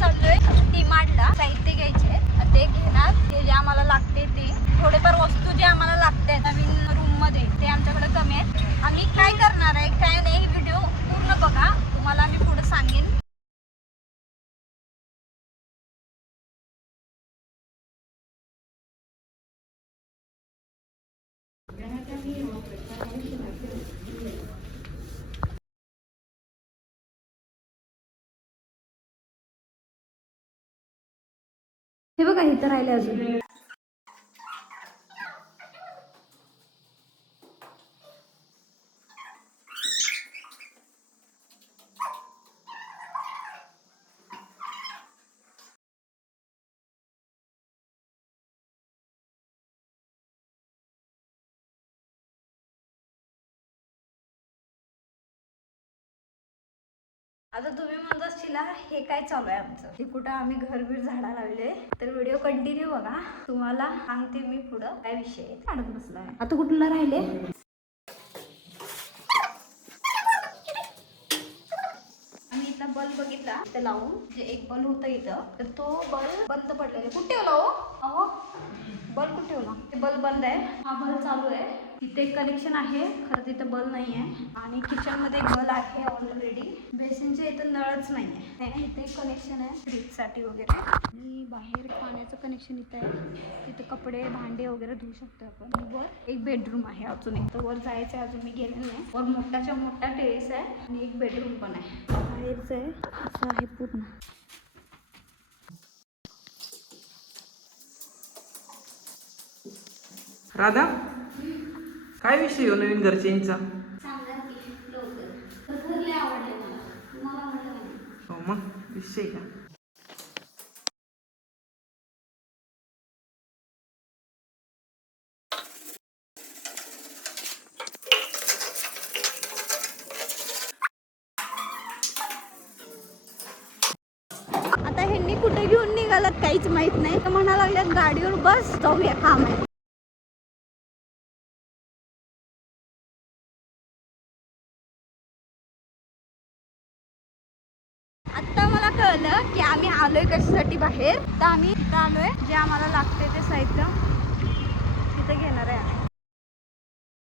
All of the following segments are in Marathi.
चाललोय डीमार्टला साहित्य घ्यायचे, ते घेणार. जे आम्हाला लागते ते थोडेफार वस्तू जे आम्हाला लागते नवीन रूम मध्ये ते आमच्याकडे कमी आहेत. आम्ही काय करणार आहे काय नाही व्हिडिओ पूर्ण बघा, तुम्हाला मी पुढे सांगेन. हे बघा इथं राहिले अजून. आता तुम्ही म्हणत असतील हे काय चालू आहे आमचं, हे कुठं आम्ही घरबीर झाडा लावले. तर व्हिडिओ कंटिन्यू बघा, तुम्हाला सांगते मी पुढं काय विषय काढत बसलाय. आता कुठला राहिले, आम्ही इथला बल्ब बघितला इथं लावून, जे एक बल्ब होता इथं, तर तो बल्ब बंद पडलेला. कुठे ठेवला हो? अहो बल्ब कुठे ठेवला? ते बल्ब बंद आहे, हा बल्ब चालू आहे. तिथे एक कनेक्शन आहे, खरं तिथं बल्ब नाही आहे. आणि किचन मध्ये एक बल्ब आहे ऑलरेडी. बेसिनच्या इथं नळच नाही आहे. इथे एक कनेक्शन आहे फ्रीज साठी वगैरे. आणि बाहेर पाण्याचं कनेक्शन इथं आहे, तिथे कपडे भांडे वगैरे धुवू शकतो आपण. वर एक बेडरूम आहे अजून, एक तर वर जायचं आहे, अजून मी गेले नाही. वर मोठाच्या मोठा टेरेस आहे आणि एक बेडरूम पण आहे. बाहेरचं आहे असं आहे पूर्ण. राधा, काय विषय हो नवीन घर चेंजचा? हो मग विषय का? आता ह्यांनी कुठे घेऊन निघालात काहीच माहित नाही. तर म्हणा लागल्यात गाडीवर बस जाऊया, काम आहे. आता मला कळलं की आम्ही आलोय कशासाठी बाहेर. तर आम्ही इथं आलोय, जे आम्हाला लागते ते साहित्य तिथं घेणार आहे.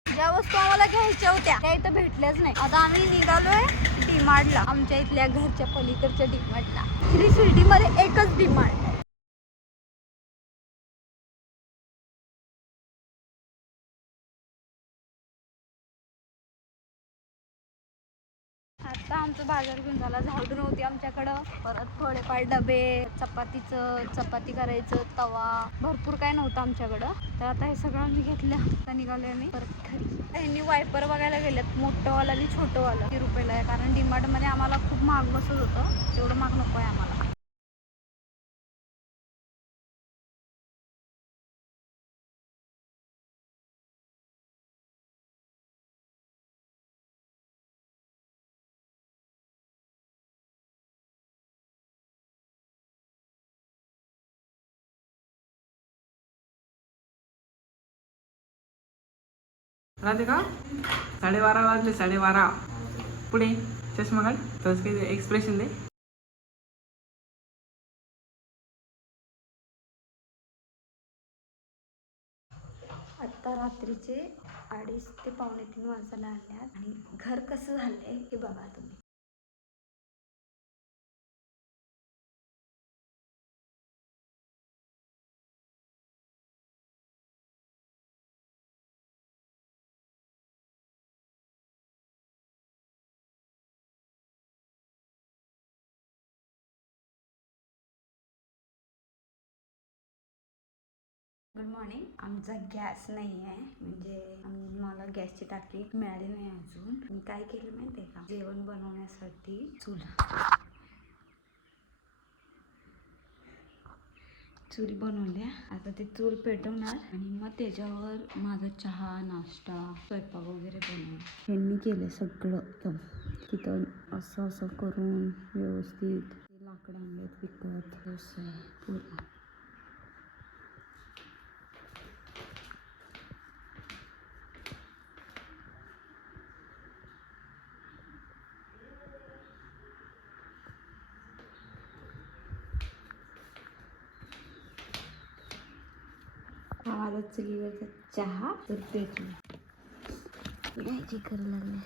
ज्या वस्तू आम्हाला घ्यायच्या होत्या त्या इथं भेटल्याच नाही. आता आम्ही निघालोय डीमार्टला, आमच्या इथल्या घरच्या पलीकडच्या डीमार्टला. श्री शिर्डीमध्ये एकच डीमार्ट आहे. आता आमचं बाजार घेऊन झाला, झाडू नव्हती आमच्याकडं. परत थोडेफार डबे, चपाती करायचं तवा, भरपूर काय नव्हतं आमच्याकडं. तर आता हे सगळं आम्ही घेतलं. आता निघालोय आम्ही परत घरी. ह्यांनी वायपर बघायला गेलेत, मोठंवाला आणि छोटंवाला. 30 रुपयाला आहे, कारण डीमार्ट मध्ये आम्हाला खूप महाग बसत होतं. तेवढं महाग नको आहे आम्हाला. राधिका, 12:30 वाजले, 12:30. पुढे चष्मा काढ, तसं काही एक्सप्रेशन दे. आता रात्रीचे 2:30 ते 2:45 वाजायला आल्यात आणि घर कसं झालंय हे बघा तुम्ही. Good morning. आमचा गॅस नाही आहे, म्हणजे आम्हाला गॅसची टाकी मिळाली नाही अजून. मी काय केलं माहिती आहे का, जेवण बनवण्यासाठी चूल बनवल्या. आता ते चूल पेटवणार आणि मग त्याच्यावर माझा चहा, नाश्ता, स्वयंपाक वगैरे बनवणार. यांनी केलं सगळं तिथं असं असं करून व्यवस्थित. लाकडं आणलेत विकत, असं पूर्ण. हा माझा चुलीवरचा चहा तर पेटली घ्यायची करू लागले.